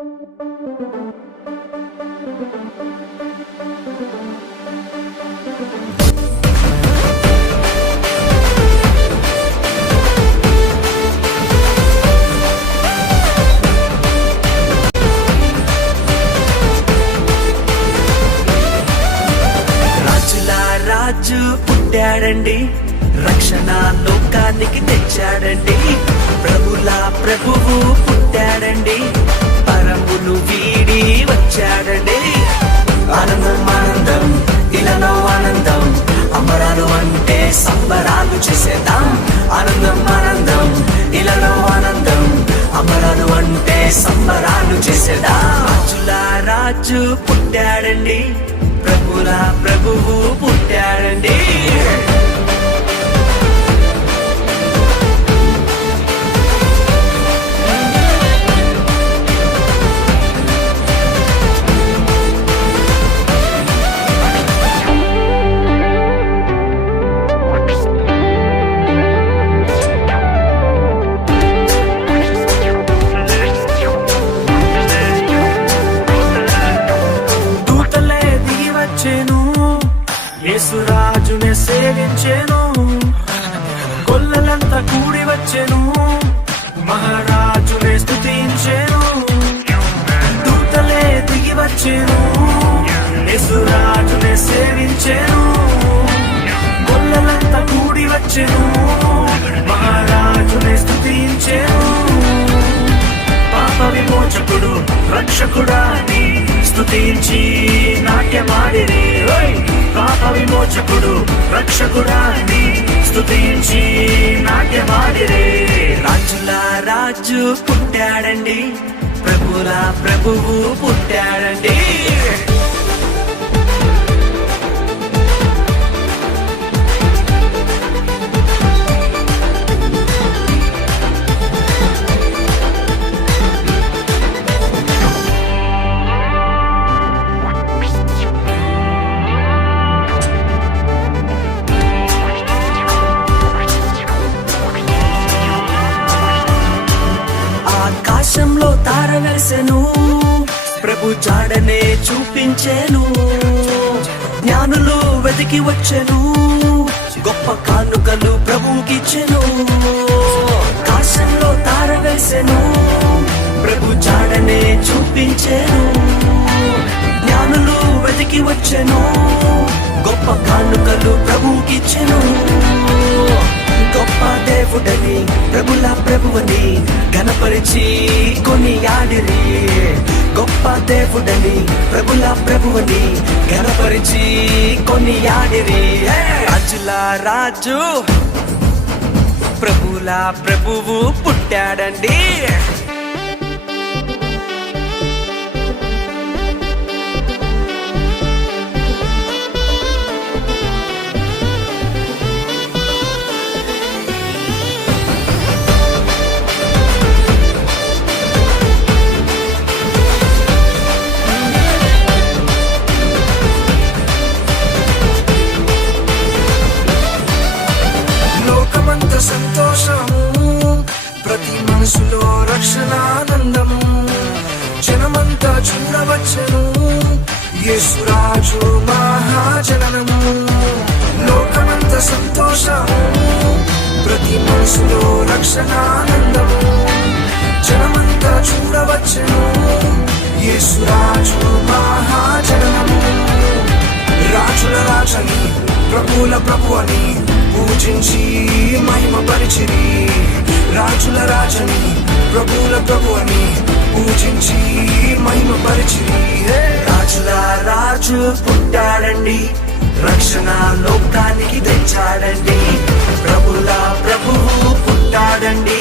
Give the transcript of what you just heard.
రాజు పుట్టాడండి, రక్షణ లోకానికి తెచ్చాడండి. ప్రభుల ప్రభువు పుట్టాడండి, పరమును వీడి వచ్చాడండి. ఆనందం ఆనందం ఇలాలో ఆనందం, అమరాలు అంటే సంబరాలు చేసేద్దాం. ఆనందం ఆనందం ఇలాలో ఆనందం, అమరాలు అంటే సంబరాలు చేసేద్దాం. రాజుల రాజు పుట్టాడండి, ప్రభుల ప్రభువు పుట్టాడండి. యేసురాజునే సేవించెను, గొల్లలంతా కూడి వచ్చెను, మహారాజునే స్తుతించెను. దూతలే దిగి వచ్చెను, యేసురాజునే సేవించెను, గొల్లలంతా కూడి వచ్చెను, మహారాజునే స్తుతించెను. పాప విమోచకుడు రక్షకుడాని స్తుతించి నాట్యమాడిరి. పాప విమోచకుడు రక్షకుడాని స్తుతించి నాట్యమాడిరి. రాజుల రాజు పుట్టాడండి, ప్రభుల ప్రభువు పుట్టాడండి. ఆకాశంలో తార వెలిసెను, ప్రభు జాడనే చూపించెను. జ్ఞానులు వెతికి వచ్చెను, గొప్ప కానుకలు ప్రభుకిచ్చెను. ఆకాశంలో తార వెలిసెను, ప్రభు జాడనే చూపించెను. జ్ఞానులు వెతికి వచ్చెను, గొప్ప కానుకలు ప్రభుకిచ్చెను. గొప్ప దేవుడని ప్రభుల ప్రభువని ఘనపరిచి కొనియాడిరి. గొప్ప దేవుడని ప్రభుల ప్రభువని ఘనపరిచి కొనియాడిరి. రాజుల రాజు ప్రభుల ప్రభువు పుట్టాడండి. సంతోషము ప్రతి మనసులో రక్షణానందము, జనమంతా చూడవచ్చును యేసురాజు మహాజననము. లోకమంత సంతోషము ప్రతి మనసులో రక్షణానందము, జనమంతా చూడవచ్చును యేసురాజు మహాజననము. రాజుల రాజని ప్రభుల ప్రభు అని పూజించి మహిమపరిచిరి. రాజుల రాజని ప్రభుల ప్రభు అని పూజించి మహిమపరిచిరి. రాజుల రాజు పుట్టాడండి, రక్షణ లోకానికి తెచ్చాడండి. ప్రభుల ప్రభువు పుట్టాడండి,